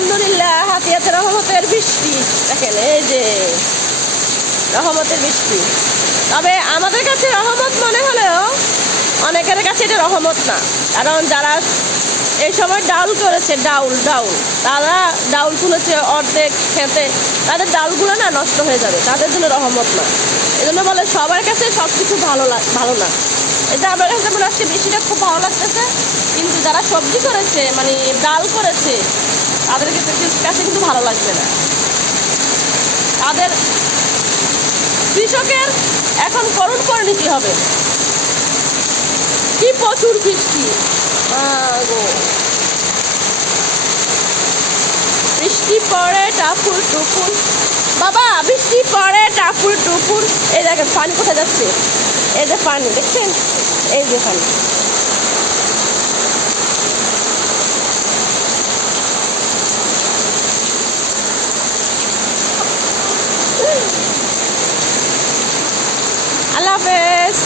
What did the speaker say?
আলহামদুলিল্লাহ হাতিয়াতে রহমতের বৃষ্টি, দেখেন এই যে রহমতের বৃষ্টি। তবে আমাদের কাছে রহমত মনে হলেও অনেকের কাছে এটা রহমত না, কারণ যারা এই সময় ডাউল করেছে, ডাউল তারা ডাউল তুলেছে অর্ধেক খেতে, তাদের ডাউলগুলো না নষ্ট হয়ে যাবে, তাদের জন্য রহমত না। এই জন্য বলে সবার কাছে সব কিছু ভালো না। এটা আমার কাছে মনে আজকে বৃষ্টিটা খুব ভালো লাগতেছে, কিন্তু যারা সবজি করেছে মানে ডাল করেছে তাদের কাছে কিন্তু ভালো লাগবে না। তাদের কৃষকের এখন করুণ পরিণতি হবে। কি প্রচুর বৃষ্টি, বৃষ্টি পড়ে টাপুর টুপুর, বাবা বৃষ্টি পড়ে টাপুর টুপুর। এই দেখেন পানি কোথায় যাচ্ছে, এই যে পানি দেখছেন, এই যে পানি। আল্লাহ হাফেজ।